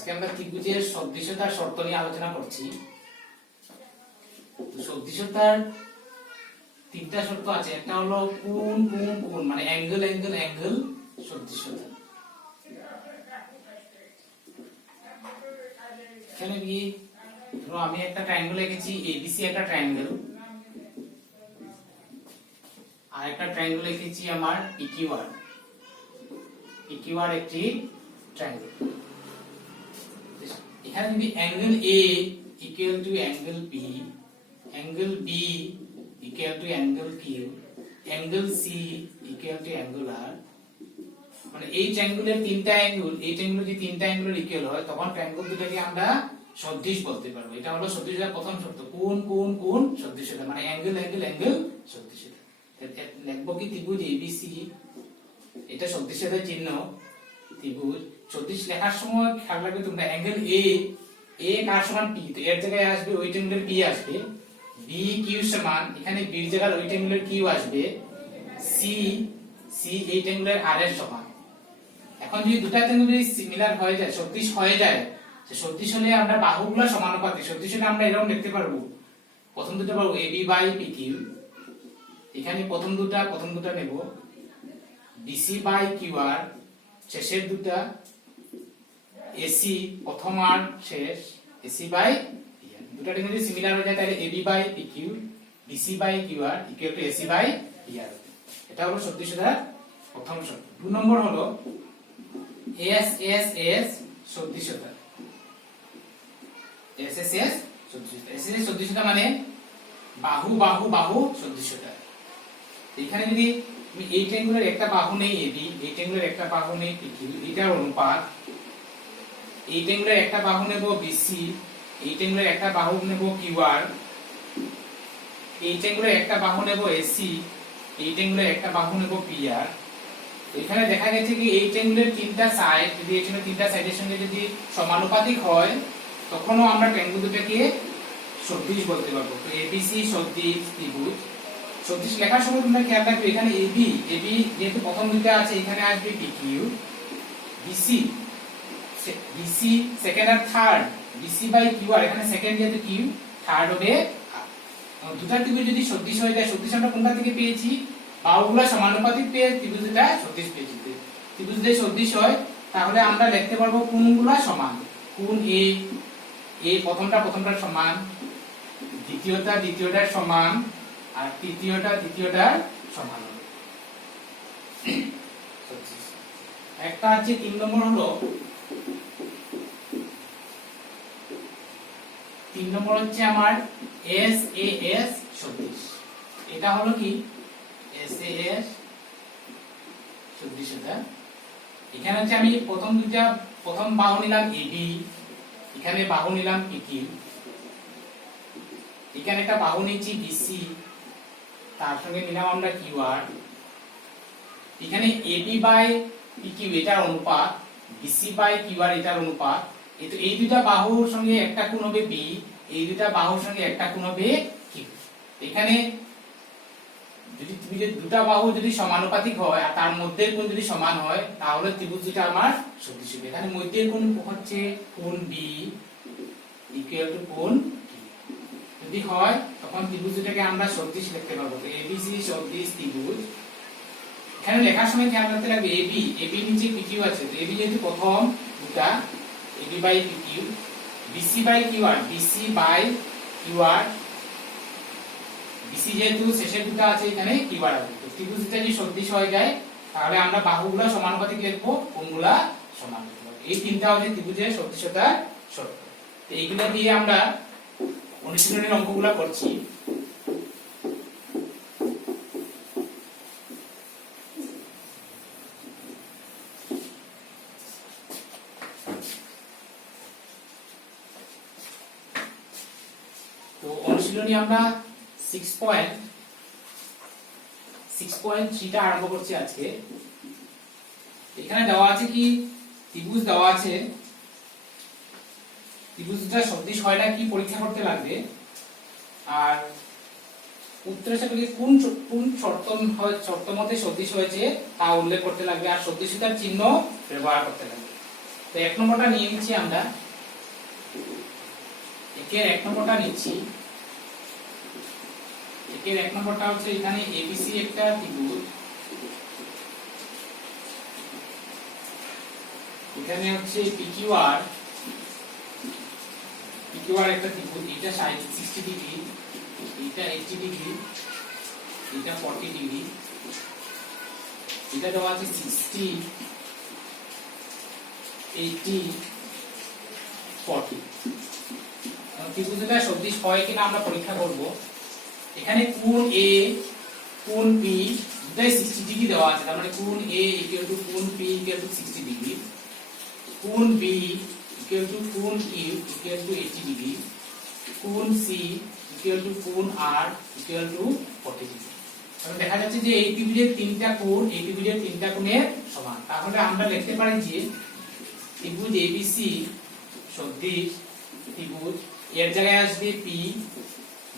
আজকে আমরা ত্রিভুজের সদৃশতার শর্ত নিয়ে আলোচনা করছি। সদৃশতার তিনটা শর্ত আছে। একটা হলো কোণ কোণ কোণ মানে অ্যাঙ্গেল অ্যাঙ্গেল অ্যাঙ্গেল সদৃশতা। এখানে কি ধরো আমি একটা ট্রায়াঙ্গেল এঁকেছি, এবিসি একটা ট্রায়াঙ্গেল, আর একটা ট্রায়াঙ্গেল এঁকেছি আমার পিকিউআর। পিকিউআর একটি ট্রায়াঙ্গেল। এখানে যদি angle A equal to angle B, angle B equal to angle Q, angle C equal to angle R, মানে এই ট্রায়াঙ্গেলের তিনটা অ্যাঙ্গেল, এই ট্রায়াঙ্গেল যদি তিনটা অ্যাঙ্গেলের ইকুয়াল হয় তখন ট্রায়াঙ্গেল দুটোকে আমরা সদৃশ বলতে পারবো। এটা হলো সদৃশতার প্রথম শর্ত, কোণ কোণ কোণ সদৃশতা মানে অ্যাঙ্গেল অ্যাঙ্গেল অ্যাঙ্গেল সদৃশতা। লিখবো কি ত্রিভুজ এবিসি, এটা সদৃশতার চিহ্ন ত্রিভুজ। সদৃশ লেখার সময় খেয়াল রাখবে তোমরা অ্যাঙ্গেল এ, এ কার সমান পি, তো এর জায়গায় আসবে ওই ট্রায়াঙ্গেলের পি আসবে, বি কিউ সমান এখানে বির জায়গায় ওই ট্রায়াঙ্গেলের কিউ আসবে, সি সি এই ট্রায়াঙ্গেলের আর এর সমান। এখন যদি দুটো ট্রায়াঙ্গেল যদি সিমিলার হয়ে যায়, সদৃশ হয়ে যায়, তো সদৃশ হলে আমরা বাহুগুলো সমানুপাতিক। সদৃশ হলে আমরা এরকম লিখতে পারবো, প্রথম দুটো পাবো এবি বাই পিকিউ, এখানে প্রথম দুটা নেব বিসি বাই কিউআর, শেষের দুটা এসি প্রথম আর শেষ এসি বাই পিআর। দুটো যদি সিমিলার হয়ে যায় তাহলে AB by PQ BC by QR equal to AC by PR. এটা হলো সদৃশতার প্রথম শর্ত। 2 নম্বর হলো এস এস এস সদৃশতা। এস এস এস সদৃশতা, এস এস সদৃশতা মানে বাহু বাহু বাহু সদৃশতা। এখানে যদি আমি এই ট্রায়াঙ্গেলের একটা বাহু নেই এবি, এই ট্রায়াঙ্গেলের একটা বাহু নেই পিকিউ, এটার অনুপাত, এই ট্রায়াঙ্গেলের একটা বাহু নেব বিসি, এই ট্রায়াঙ্গেলের একটা বাহু নেব কিউআর, এই ট্রায়াঙ্গেলের একটা বাহু নেব এসি, এই ট্রায়াঙ্গেলের একটা বাহু নেব পিআর। এখানে দেখা গেছে কি এই ট্রায়াঙ্গেলের তিনটা সাইড যদি এই ট্রায়াঙ্গেলের তিনটা সাইডের সঙ্গে যদি সমানুপাতিক হয় তখনও আমরা ট্রায়াঙ্গেল দুটোকে সদৃশ বলতে পারবো। তো এবিসি সদৃশ ত্রিভুজ। সদৃশ লেখার সময় তোমরা খেয়াল রাখবে এখানে এবি, এবি যেহেতু প্রথম দুটো আছে এখানে আসবে পিকিউ, বিসি বিসি সেকেন্ড আর থার্ড বিসি বাই কিউআর, এখানে সেকেন্ড যেহেতু কিউ থার্ড হবে। দুটা ত্রিভুজ যদি সদৃশ হয়ে যায়, সদৃশ আমরা কোনটা থেকে পেয়েছি, বাহুগুলো সমানুপাতিক পেয়ে ত্রিভুজটা সদৃশ পেয়েছি। ত্রিভুজ যদি সদৃশ হয় তাহলে আমরা লিখতে পারবো কোণগুলো সমান, কোণ এ এ প্রথমটার সমান, দ্বিতীয়টার সমান, আর তৃতীয়টার সমান হবে। একটা আছে 3 নম্বর হলো 3 নম্বর হচ্ছে আমার এস এ এস সদৃশ। এটা হলো কি এস এ এস সদৃশতা। এখানে হচ্ছে আমি প্রথম বাহু নিলাম এবি, এখানে বাহু নিলাম পিকিউ, এখানে একটা বাহু নিচ্ছি বিসি, তার সঙ্গে নিলাম আমরা কিউআর, এখানে এবি বাই পিকিউ এটার অনুপাত, বিসি বাই কিউআর এটার অনুপাত। এই দুটা বাহুর সঙ্গে একটা কোণ হবে বি, এই দুটা বাহুর সঙ্গে একটা কোণ হবে কিউ। এখানে যদি ত্রিভুজের দুটা বাহু যদি সমানুপাতিক হয় আর তার মধ্যের কোণ যদি সমান হয় তাহলে ত্রিভুজ দুটো আমার সদৃশ হবে। এখানে মধ্যের কোণ হচ্ছে কোণ বি ইকুয়াল টু কোণ কিউ। যদি হয় তখন ত্রিভুজ দুটোকে আমরা সদৃশ লিখতে পারবো। তো এবিসি সদৃশ ত্রিভুজ। এখানে লেখার সময় খেয়াল রাখতে লাগবে এবি, এবি নিচে পিকিউ আছে, তো এবি যেহেতু প্রথম দুটা AB by PQ, BC by QR BC by QR, BC যেহেতু শেষের দুটো আছে এখানে কিউআর আছে। তো ত্রিভুজ দুটো যদি সদৃশ হয়ে যায় তাহলে আমরা বাহুগুলো সমানুপাতিক লিখবো, কোণগুলো সমান লিখবো। এই তিনটা হচ্ছে ত্রিভুজের সদৃশতার শর্ত। তো এইগুলো দিয়ে আমরা অনুশীলনের অঙ্কগুলো করছি। তো অনুশীলনী আমরা 6.3টা আরম্ভ করছি আজকে। এখানে দেওয়া আছে কি ত্রিভুজ দেওয়া আছে, ত্রিভুজটা সদৃশ হয় না কি পরীক্ষা করতে লাগবে, আর উত্তরের সাপেক্ষে কোন শর্ত মতে সদৃশ হয়েছে তা উল্লেখ করতে লাগবে, আর সদৃশতার চিহ্ন ব্যবহার করতে লাগবে। তো 1 নম্বরটা নিয়ে নিচ্ছি আমরা। একের 1 নম্বরটা নিচ্ছি। একের 1 নম্বরটা হচ্ছে এখানে এবিসি একটা ত্রিভুজ, এখানে হচ্ছে পিকিউআর একটা ত্রিভুজ, এটা 60 ডিগ্রি, এটা 80 ডিগ্রি, এটা 40 ডিগ্রি, এটা দেওয়া আছে 60 80 40। ত্রিভুজটা সদৃশ হয় কিনা আমরা পরীক্ষা করব। এখানে কোণ এ কোণ বি দুটাই 60 ডিগ্রি দেওয়া আছে, তার মানে কোণ এ ইকুয়াল টু কোণ বি ইকুয়াল টু 60 ডিগ্রি, কোণ বি ইকুয়াল টু কোণ কিউ ইকুয়াল টু 80 ডিগ্রি, কোণ সি ইকুয়াল টু কোণ আর ইকুয়াল টু 40 ডিগ্রি। তাহলে দেখা যাচ্ছে যে এই ত্রিভুজের তিনটা কোণ এই ত্রিভুজের তিনটা কোণের সমান। তাহলে আমরা লিখতে পারি যে ত্রিভুজ এবিসি সদৃশ ত্রিভুজ, এর জায়গায় আসবে পি,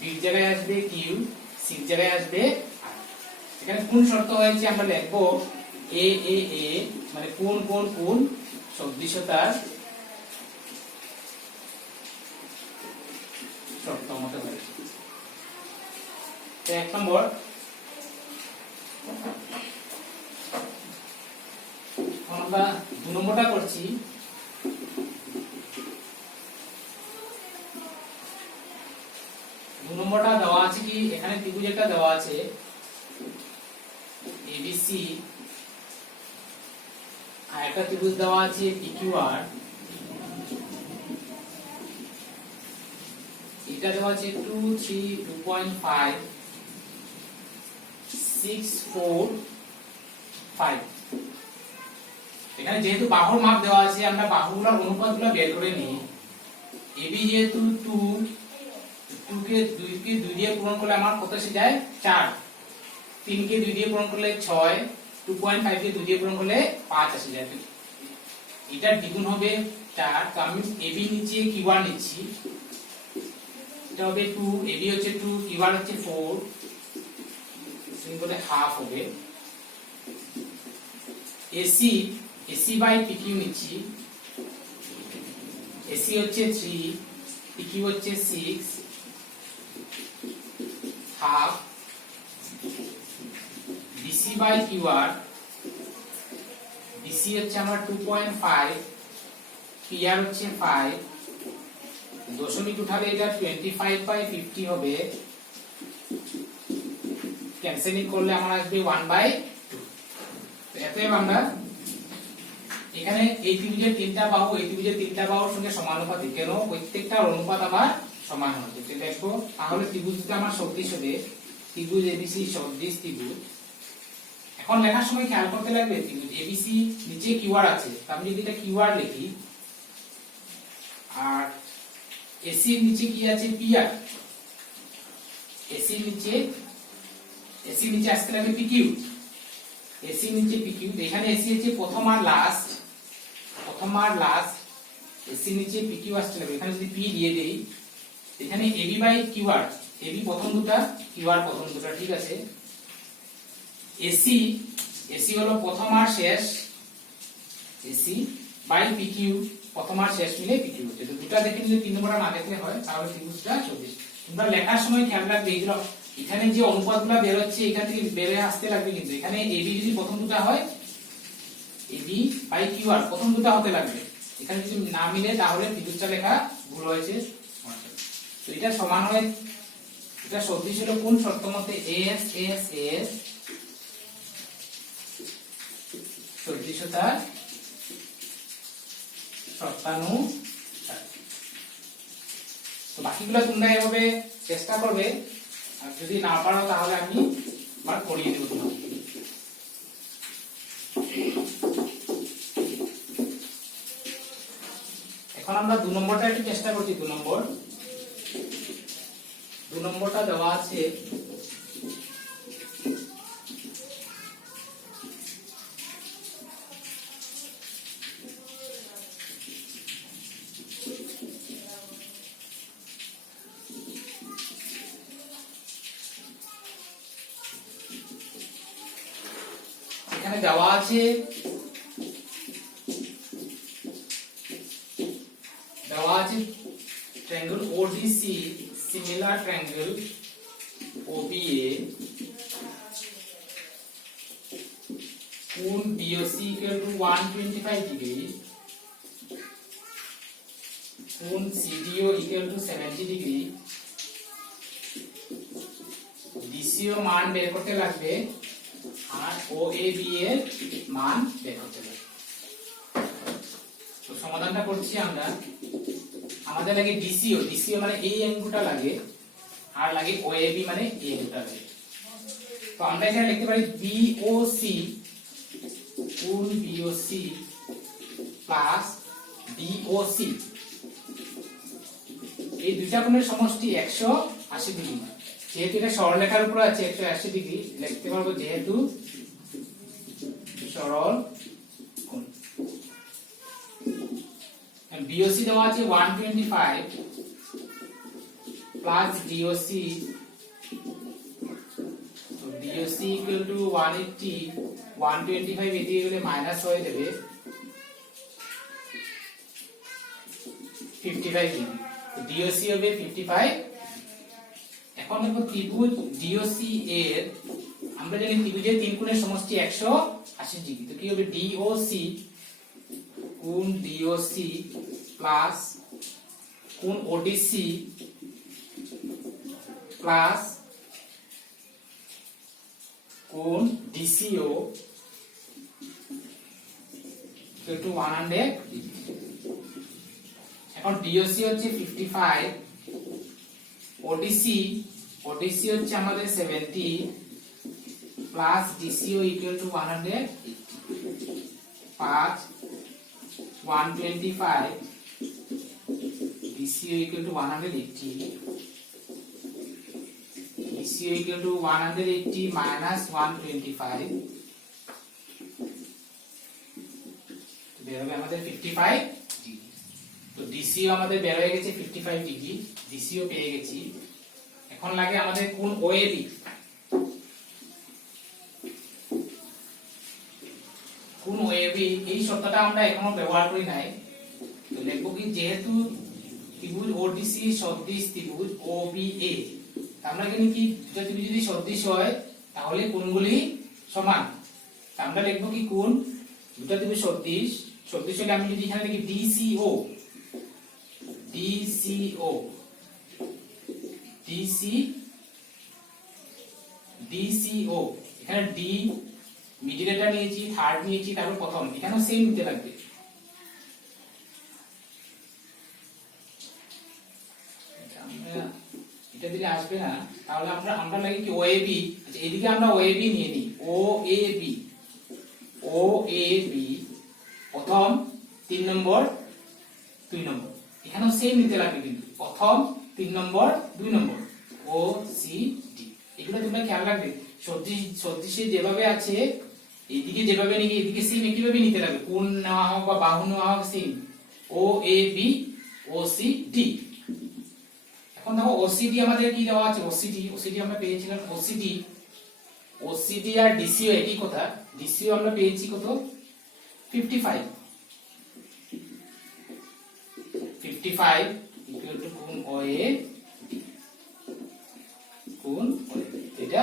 বির জায়গায় আসবে কিউ, সির জায়গায় আসবে আর। এখানে কোন শর্ত হয়েছে আমরা লিখব এ এ এ মানে কোন কোন কোন সদৃশতার শর্ত মতো হয়েছে। তো 1 নম্বর, আমরা 2 নম্বরটা করছি। 2 নম্বরটা দেওয়া আছে কি, এখানে ত্রিভুজ একটা দেওয়া আছে এবিসি, আর একটা ত্রিভুজ দেওয়া আছে পিকিউআর, এটা দেওয়া আছে 2 3 2.5 6 4 5। এখানে যেহেতু বাহুর মাপ দেওয়া আছে আমরা বাহুগুলোর অনুপাতগুলো বের করে নিই। এবি যেহেতু 2 কে 2 দিয়ে পূরণ করলে আমার কত এসে যায় 4, 3 কে 2 দিয়ে পূরণ করলে 6, 2.5 কে 2 দিয়ে পূরণ করলে 5 এসে যায়। এটা দ্বিগুণ হবে 4, তো আমি এবি নিচে কিউআর নিচ্ছি, এটা হবে 2, এবি হচ্ছে 2, কিউআর হচ্ছে 4, সিম্পলি হাফ হবে। এসি বাই পিকিউ নিচ্ছি, এসি হচ্ছে 3, পিকিউ হচ্ছে 6, half. BC by QR, BC হচ্ছে আমার 2.5, কিউআর হচ্ছে 5, দশমিক উঠালে এটা 25/50 হবে, ক্যান্সেলিং করলে আমার আসবে 1/2। এতএব আমরা এখানে এই ত্রিভুজের তিনটা বাহু এই ত্রিভুজের তিনটা বাহুর সঙ্গে সমানুপাতিক, কেন প্রত্যেকটার অনুপাত আমার সমান হচ্ছে। তো দেখো তাহলে ত্রিভুজটা আমার সদৃশ হবে, ত্রিভুজ এবিসি সদৃশ ত্রিভুজ। এখন লেখার সময় খেয়াল করতে লাগবে ত্রিভুজ এবিসি নিচে কিউআর আছে, তো আমি যদি এটা কিউআর লিখি, আর এসি এর নিচে কি আছে পিআর, এসি নিচে আসতে লাগবে পিকিউ, এসি নিচে পিকিউ। এখানে এসি হচ্ছে প্রথম আর লাস্ট, এসি নিচে পিকিউ আসতে লাগবে। এখানে যদি পি দিয়ে দেই, এখানে এবি বাই কিউআর, এবি প্রথম দুটা, কিউআর প্রথম দুটা, ঠিক আছে। এসি হলো প্রথম আর শেষ, এসি বাই পিকিউ, প্রথম আর শেষ মিলে পিকিউ হচ্ছে। তো দুটা দেখে যদি 3 নম্বরটা না দেখলে হয় তাহলে ত্রিভুজটা সদৃশ। তোমরা লেখার সময় খেয়াল রাখবে এইগুলো, এখানে যে অনুপাতগুলো বের হচ্ছে এখান থেকে বের হয়ে আসতে লাগবে, কিন্তু এখানে এবি যদি প্রথম দুটা হয়, এবি বাই কিউআর প্রথম দুটা হতে লাগবে, এখানে যদি না মিলে তাহলে ত্রিভুজটা লেখা ভুল হয়েছে। তো এটা সমান হয়, এটা সদৃশ হলো কোন শর্ত মতে এস এস এস সদৃশতা শর্তানুসারে। তো বাকিগুলো তোমরা এভাবে চেষ্টা করবে, আর যদি না পারো তাহলে আমি আবার করিয়ে দেব তোমাকে। এখন আমরা 2 নম্বরটা একটু চেষ্টা করছি। 2 নম্বরটা দেওয়া আছে এখানে দেওয়া আছে আছে ট্রায়াঙ্গেল ওডিসি সিমিলার ট্রায়াঙ্গেল ওবিএ কোণ বিওসি ইকুয়াল টু 125 ডিগ্রি, কোণ সিডিও ইকুয়াল টু 70 ডিগ্রি, ডিসিও মান বের করতে লাগবে আর ওএবি এর মান বের করতে লাগবে। তো সমাধানটা করছি আমরা। আমাদের লাগে ডিসিও, ডিসিও মানে এই অ্যাঙ্গেলটা লাগে, আর লাগে ওএবি মানে এই অ্যাঙ্গেলটা লাগে। তো আমরা এখানে লিখতে পারি বিওসি কোণ বিওসি প্লাস ডিওসি, এই দুইটা কোণের সমষ্টি 180 ডিগ্রি। যেহেতু এটা সরলরেখার উপর আছে 180 ডিগ্রি, লিখতে পারবো যেহেতু সরল কোণ। বিওসি দেওয়া আছে 125 প্লাস ডিওসি, তো ডিওসি ইকুয়াল টু 180, 125 এদিকে গেলে মাইনাস হয়ে যাবে 55 ডিগ্রি, তো ডিওসি হবে 55। এখন দেখো ত্রিভুজ ডিওসি এর, আমরা জানি ত্রিভুজের তিন কোণের সমষ্টি 180 ডিগ্রি, তো কি হবে ডিওসি কোণ ডিওসি প্লাস কোণ ওডিসি প্লাস কোণ ডিসিও ইকুয়াল টু 100 ডিগ্রি। এখন ডিওসি হচ্ছে 55, ওডিসি হচ্ছে আমাদের 70 plus DCO equal to 100, 5 125 DCO equal to 180, DCO equal to 180 minus 125, বের হবে আমাদের 55 ডিগ্রি। তো ডিসিও আমাদের বের হয়ে গেছে 55 ডিগ্রি, ডিসিও পেয়ে গেছি। এখন লাগে আমাদের কোণ ওএবি, কোণ ওএবি এই শর্তটা আমরা এখনো ব্যবহার করি নাই। তো লিখবো কি যেহেতু ত্রিভুজ ওডিসি সদৃশ ত্রিভুজ ওবিএ, আমরা জানি কি দুটো ত্রিভুজ যদি সদৃশ হয় তাহলে কোণগুলি সমান। তো আমরা লিখবো কি কোণ দুটো ত্রিভুজ সদৃশ, সদৃশ হলে আমি যদি এখানে লিখি ডিসিও, ডিসিও ডিসি ডিসিও, এখানে ডি মিডিলেটা নিয়েছি, থার্ড নিয়েছি, তারপর প্রথম, এখানেও সেম নিতে লাগবে। এটা দিলে আসবে না, তাহলে আমরা লাগি কি ওএবি, আচ্ছা এদিকে আমরা ওএবি নিয়ে নিই, ওএবি ওএবি প্রথম 3 নম্বর 2 নম্বর, এখানেও সেম নিতে লাগবে কিন্তু প্রথম 3 নম্বর 2 নম্বর, ও সি ডি, এগুলো তোমরা খেয়াল রাখবে। সদৃশে যেভাবে আছে এইদিকে যেভাবে নিয়ে এদিকে সেম একইভাবে নিতে লাগবে, কোণ নেওয়া হোক বা বাহু নেওয়া হোক same, O A B O C D. এখন দেখো ওসিডি আমাদের কি দেওয়া আছে, ওসিডি আমরা পেয়েছিলাম, ওসিডি আর ডিসিও একই কথা, ডিসিও আমরা পেয়েছি কত 55 ইকুয়াল টু কোণ ওএ, কোণ ওএ, এটা